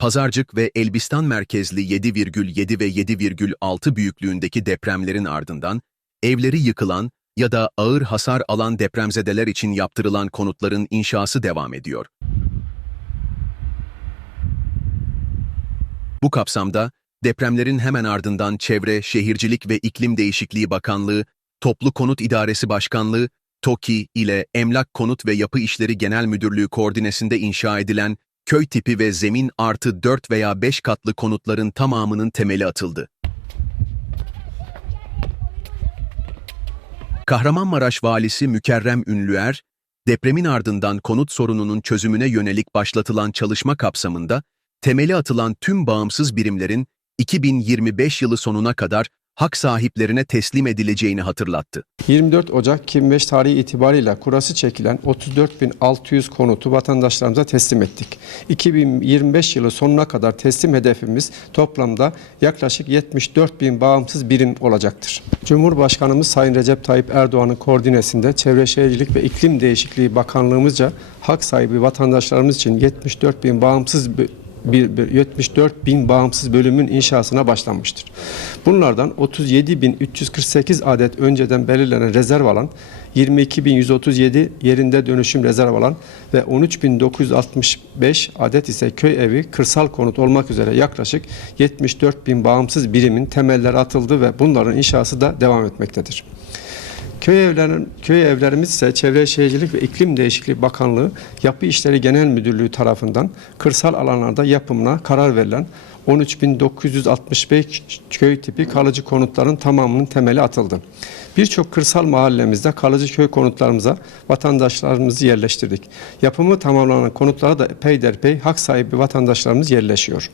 Pazarcık ve Elbistan merkezli 7,7 ve 7,6 büyüklüğündeki depremlerin ardından evleri yıkılan ya da ağır hasar alan depremzedeler için yaptırılan konutların inşası devam ediyor. Bu kapsamda depremlerin hemen ardından Çevre, Şehircilik ve İklim Değişikliği Bakanlığı, Toplu Konut İdaresi Başkanlığı, TOKİ ile Emlak Konut ve Yapı İşleri Genel Müdürlüğü koordinesinde inşa edilen köy tipi ve zemin artı 4 veya 5 katlı konutların tamamının temeli atıldı. Kahramanmaraş Valisi Mükerrem Ünlüer, depremin ardından konut sorununun çözümüne yönelik başlatılan çalışma kapsamında temeli atılan tüm bağımsız birimlerin 2025 yılı sonuna kadar hak sahiplerine teslim edileceğini hatırlattı. 24 Ocak 2005 tarihi itibariyle kurası çekilen 34.600 konutu vatandaşlarımıza teslim ettik. 2025 yılı sonuna kadar teslim hedefimiz toplamda yaklaşık 74.000 bağımsız birim olacaktır. Cumhurbaşkanımız Sayın Recep Tayyip Erdoğan'ın koordinesinde Çevre Şehircilik ve İklim Değişikliği Bakanlığımızca hak sahibi vatandaşlarımız için 74.000 bağımsız bir, bir 74 bin bağımsız bölümün inşasına başlanmıştır. Bunlardan 37.348 adet önceden belirlenen rezerv alan, 22.137 yerinde dönüşüm rezerv alan ve 13.965 adet ise köy evi, kırsal konut olmak üzere yaklaşık 74 bin bağımsız birimin temelleri atıldı ve bunların inşası da devam etmektedir. Köy evlerin köy evlerimiz ise Çevre Şehircilik ve İklim Değişikliği Bakanlığı Yapı İşleri Genel Müdürlüğü tarafından kırsal alanlarda yapımına karar verilen 13.965 köy tipi kalıcı konutların tamamının temeli atıldı. Birçok kırsal mahallemizde kalıcı köy konutlarımıza vatandaşlarımızı yerleştirdik. Yapımı tamamlanan konutlara da peyderpey hak sahibi vatandaşlarımız yerleşiyor.